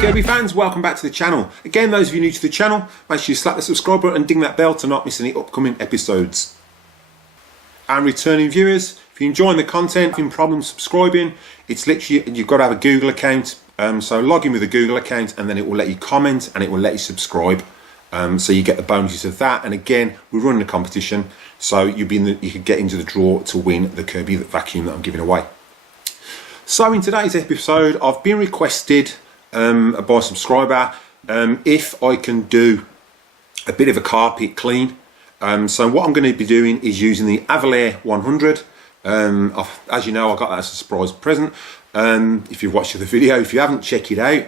Kirby fans, welcome back to the channel. Again, those of you new to the channel, make sure you slap the subscribe button and ding that bell to not miss any upcoming episodes. And returning viewers, if you're enjoying the content, if you're having problems subscribing, it's literally, you've got to have a Google account. So log in with a Google account and then it will let you comment and it will let you subscribe. So you get the bonuses of that. And again, we're running a competition, so you could get into the draw to win the Kirby vacuum that I'm giving away. So in today's episode, I've been requested by a subscriber if I can do a bit of a carpet clean. So what I'm going to be doing is using the Avalir 100. As you know, I got that as a surprise present. If you've watched the video, if you haven't, check it out.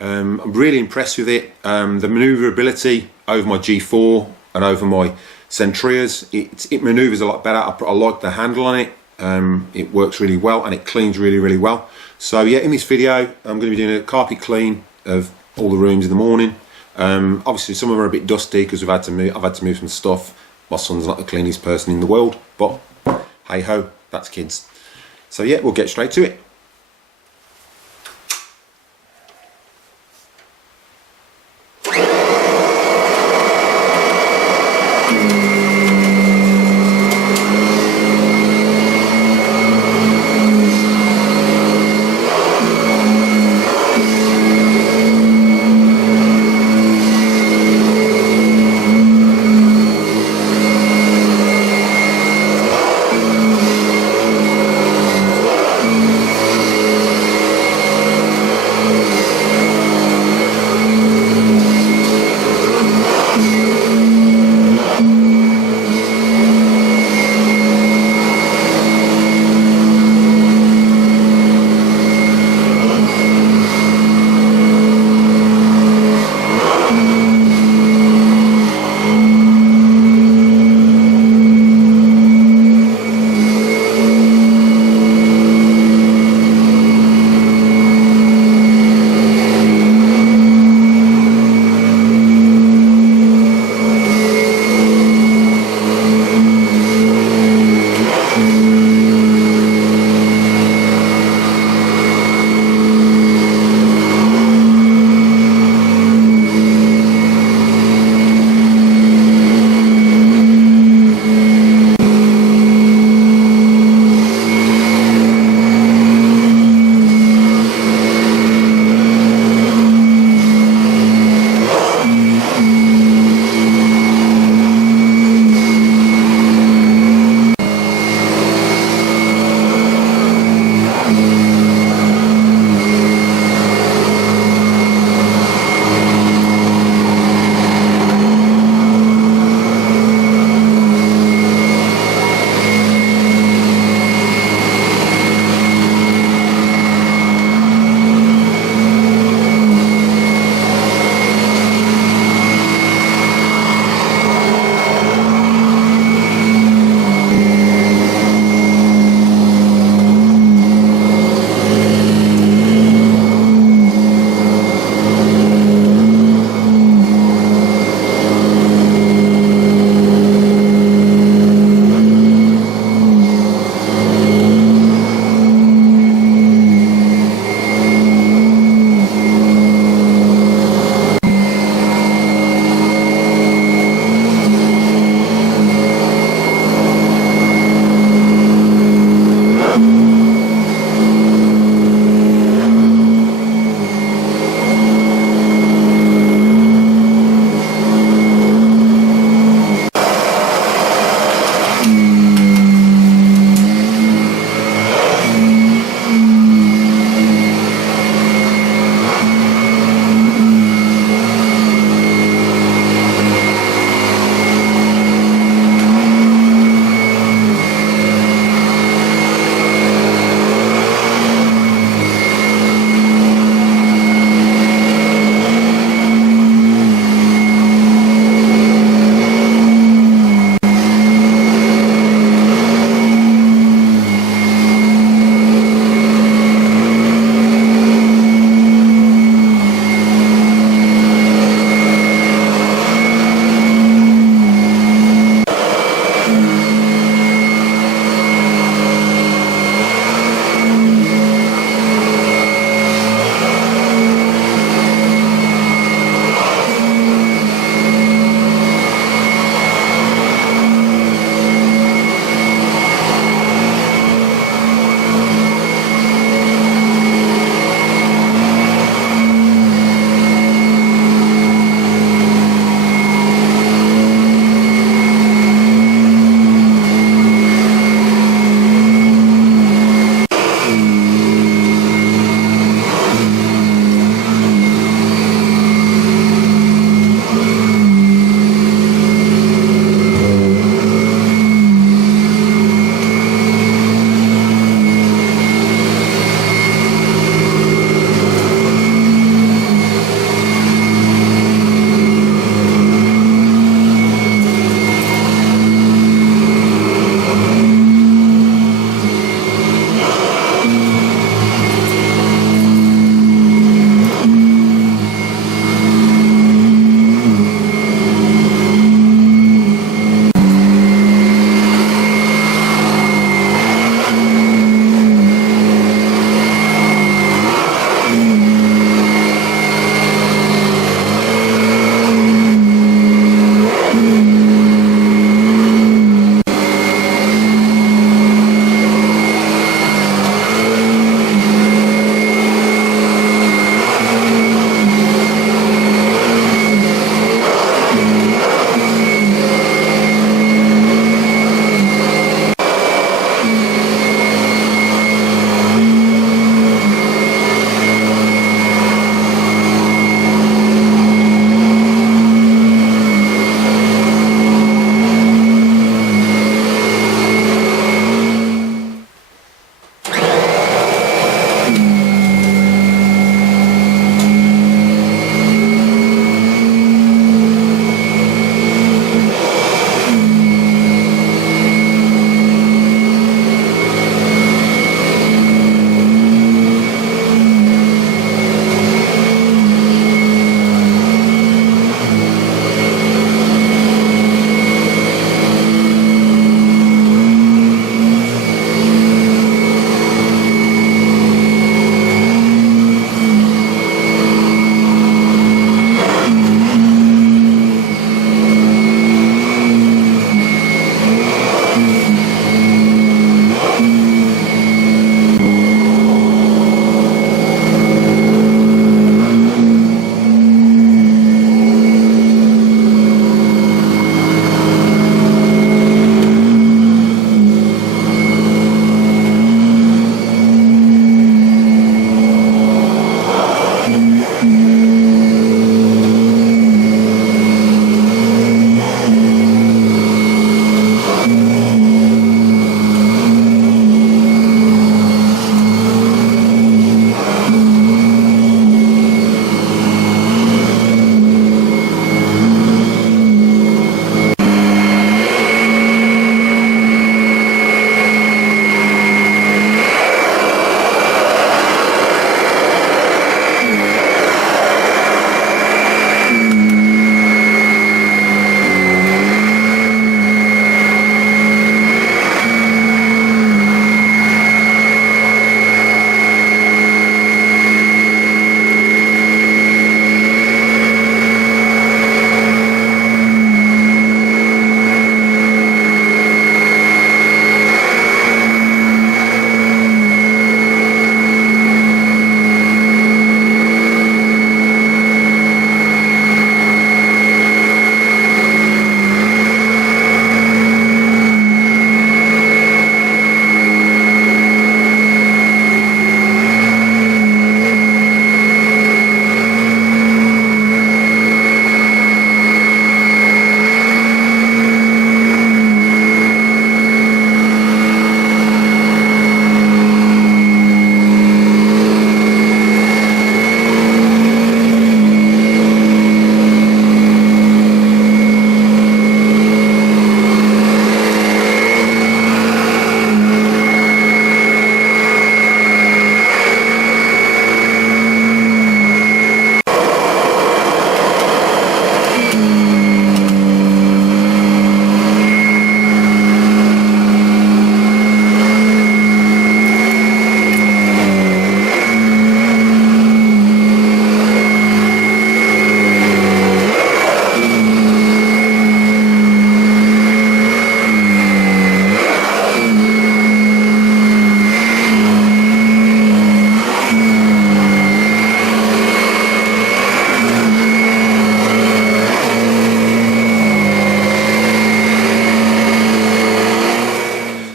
I'm really impressed with it. The manoeuvrability over my G4 and over my Centrias, it manoeuvres a lot better. I like the handle on it. It works really well and it cleans really well. So yeah, in this video I'm going to be doing a carpet clean of all the rooms in the morning. Obviously some of them are a bit dusty because I've had to move some stuff. My son's not the cleanest person in the world, but hey ho, that's kids. So yeah, we'll get straight to it.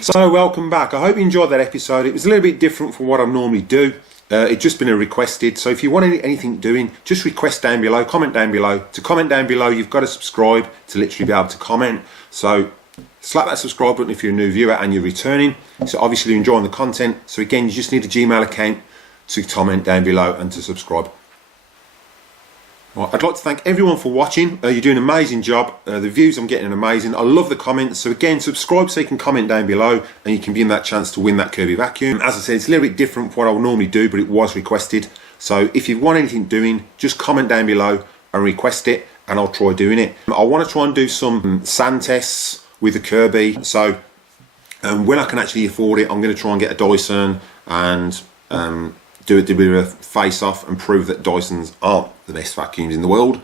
So welcome back. I hope you enjoyed that episode. It was a little bit different from what I normally do. It's just been a requested, so if you want anything doing, just request down below, comment down below. To comment down below, you've got to subscribe to literally be able to comment. So slap that subscribe button if you're a new viewer and you're returning. So obviously you're enjoying the content. So again, you just need a Gmail account to comment down below and to subscribe. Right, I'd like to thank everyone for watching. You're doing an amazing job. The views I'm getting are amazing. I love the comments. So again, subscribe so you can comment down below and you can be in that chance to win that Kirby vacuum. As I said, it's a little bit different from what I would normally do, but it was requested. So if you want anything doing, just comment down below and request it and I'll try doing it. I want to try and do some sand tests with the Kirby. So when I can actually afford it, I'm going to try and get a Dyson and do a bit of a face-off and prove that Dysons aren't the best vacuums in the world,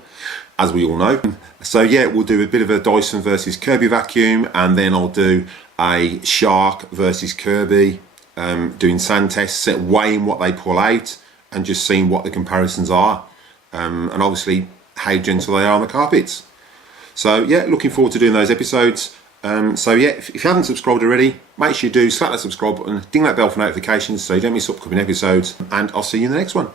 as we all know. So yeah, we'll do a bit of a Dyson versus Kirby vacuum, and then I'll do a Shark versus Kirby, doing sand tests, weighing what they pull out, and just seeing what the comparisons are, and obviously how gentle they are on the carpets. So yeah, looking forward to doing those episodes. So yeah, if you haven't subscribed already, make sure you do, slap that subscribe button, ding that bell for notifications so you don't miss upcoming episodes, and I'll see you in the next one.